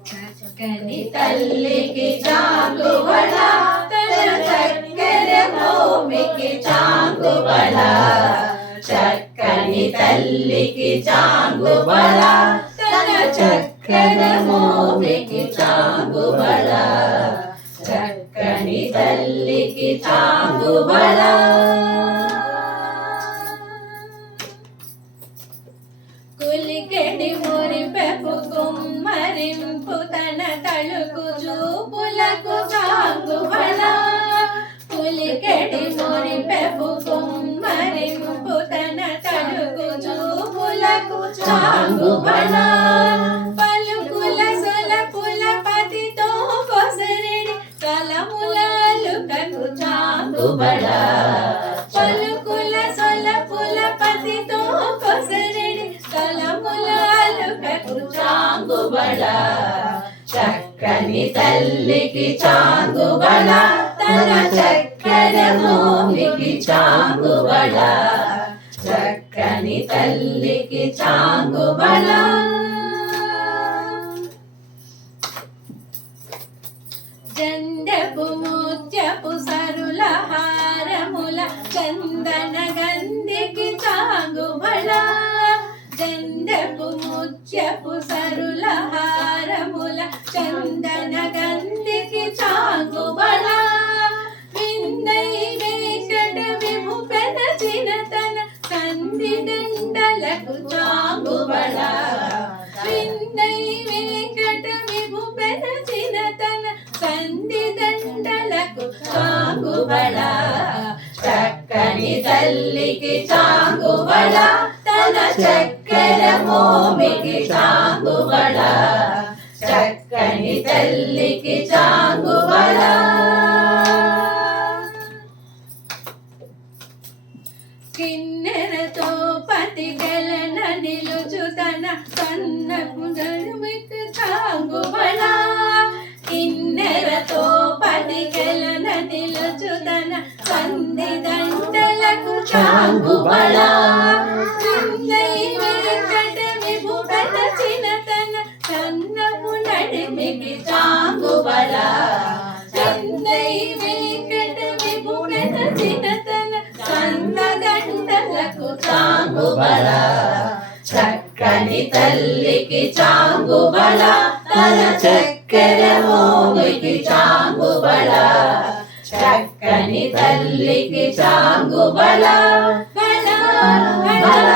చక్కని తల్లికి చాంగుబళ తన చక్కెర భూమికి చాంగుబళ చక్కని తల్లికి చాంగుబళ తన చక్కెర భూమికి చాంగుబళ చక్కని తల్లికి చాంగుబళ కులికెడి మురిపెపు కుమ్మరింపు తన తళుకు చూపులకు చాంగుబళ కులికెడి మురిపెపు కుమ్మరింపు తన తళుకు చూపులకు చాంగుబళ పలుకుల సొలపుల పతితో కొసరిడి కలములకు చాంగుబళ పలుకుల సొలపుల పతితో కొసరిడి కలములకు చాంగుబళ చక్కని తల్లికి చాంగుబళ తన చక్కెర భూమికి చాంగుబళ చక్కని తల్లికి చాంగుబళ జండపు ముత్యపు సరుల హారముల చందన గంధికి చాంగుబళ జండపు ముత్యపు సరుల హారముల చందన గంధికి చాంగుబళ విందై వేకట విముపెన చినతన సంధి దండలకు చాంగుబళ విందై వేకట విముపెన చినతన సంధి దండలకు చాంగుబళ చక్కని తల్లికి చాంగుబళ తన చక్కెర భూమికి చాంగుబళ చక్కని తల్లికి చాంగుబళ కిన్నెరతో పతిగలన నిలుచు తన సన్నపు నడుమికి చాంగుబళ కిన్నెరతో పతిగలన నిలుచు తన సంధి దండలకు చాంగుబళ సన్నపు నడిమికి చాంగుబళ చందై వెంకట విభుగత చినతన సన్నదండలకు చాంగుబళ చక్కని తల్లికి చాంగుబళ తన చక్కెర భూమికి చాంగుబళ చక్కని తల్లికి చాంగుబళ బళ బళ